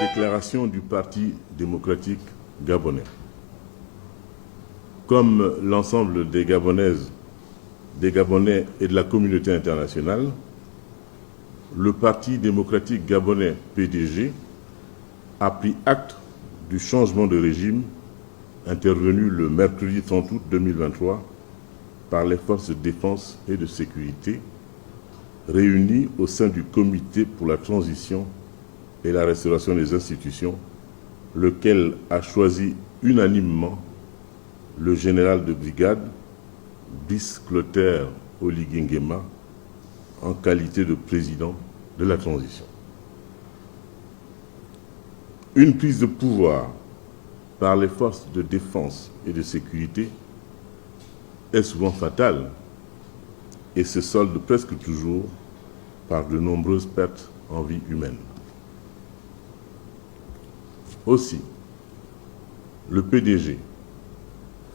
Déclaration du Parti démocratique gabonais. Comme l'ensemble des Gabonaises, des Gabonais et de la communauté internationale, le Parti démocratique gabonais PDG a pris acte du changement de régime intervenu le mercredi 30 août 2023 par les forces de défense et de sécurité réunies au sein du Comité pour la transition et la restauration des institutions, lequel a choisi unanimement le général de brigade Brice Clotaire Oligui Nguema en qualité de président de la transition. Une prise de pouvoir par les forces de défense et de sécurité est souvent fatale et se solde presque toujours par de nombreuses pertes en vie humaine. Aussi, le PDG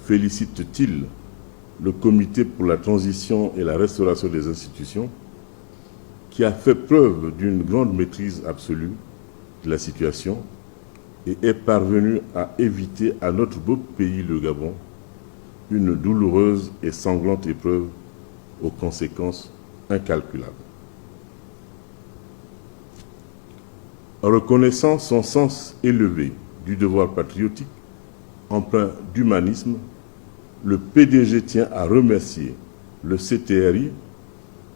félicite-t-il le Comité pour la transition et la restauration des institutions qui a fait preuve d'une grande maîtrise absolue de la situation et est parvenu à éviter à notre beau pays, le Gabon, une douloureuse et sanglante épreuve aux conséquences incalculables. Reconnaissant son sens élevé du devoir patriotique, empreint d'humanisme, le PDG tient à remercier le CTRI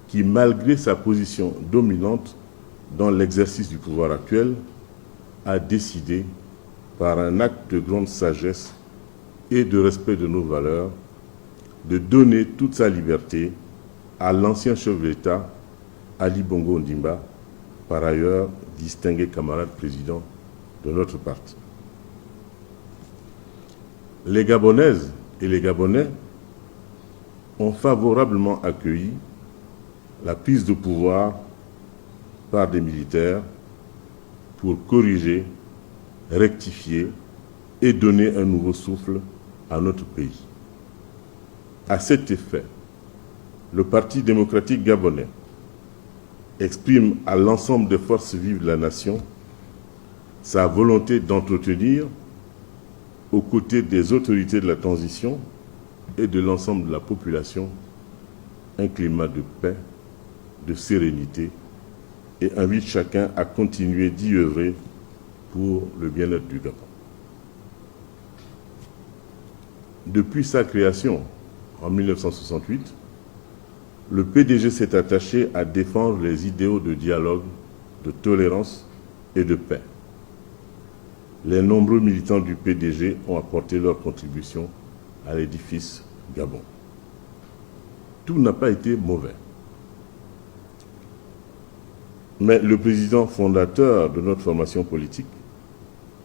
qui, malgré sa position dominante dans l'exercice du pouvoir actuel, a décidé, par un acte de grande sagesse et de respect de nos valeurs, de donner toute sa liberté à l'ancien chef de l'État, Ali Bongo Ondimba, par ailleurs distingué camarade président de notre parti. Les Gabonaises et les Gabonais ont favorablement accueilli la prise de pouvoir par des militaires pour corriger, rectifier et donner un nouveau souffle à notre pays. À cet effet, le Parti démocratique gabonais exprime à l'ensemble des forces vives de la nation sa volonté d'entretenir, aux côtés des autorités de la transition et de l'ensemble de la population, un climat de paix, de sérénité, et invite chacun à continuer d'y œuvrer pour le bien-être du Gabon. Depuis sa création en 1968, le PDG s'est attaché à défendre les idéaux de dialogue, de tolérance et de paix. Les nombreux militants du PDG ont apporté leur contribution à l'édifice Gabon. Tout n'a pas été mauvais. Mais le président fondateur de notre formation politique,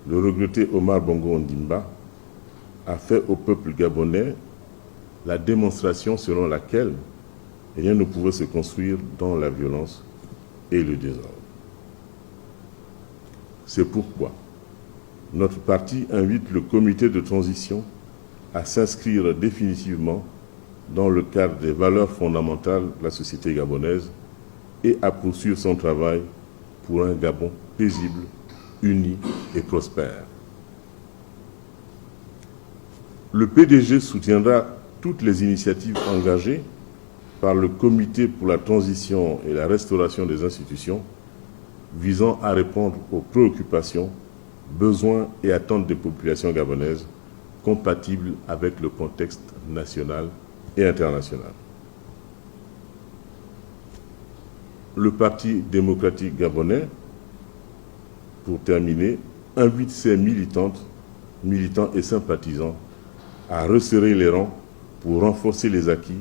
le regretté Omar Bongo Ondimba, a fait au peuple gabonais la démonstration selon laquelle rien ne pouvait se construire dans la violence et le désordre. C'est pourquoi notre parti invite le comité de transition à s'inscrire définitivement dans le cadre des valeurs fondamentales de la société gabonaise et à poursuivre son travail pour un Gabon paisible, uni et prospère. Le PDG soutiendra toutes les initiatives engagées par le Comité pour la transition et la restauration des institutions visant à répondre aux préoccupations, besoins et attentes des populations gabonaises compatibles avec le contexte national et international. Le Parti démocratique gabonais, pour terminer, invite ses militants et sympathisants à resserrer les rangs pour renforcer les acquis,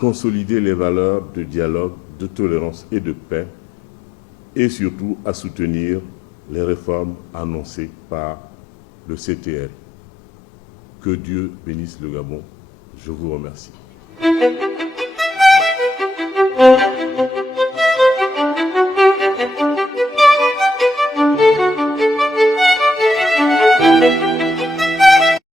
consolider les valeurs de dialogue, de tolérance et de paix, et surtout à soutenir les réformes annoncées par le CTR. Que Dieu bénisse le Gabon. Je vous remercie.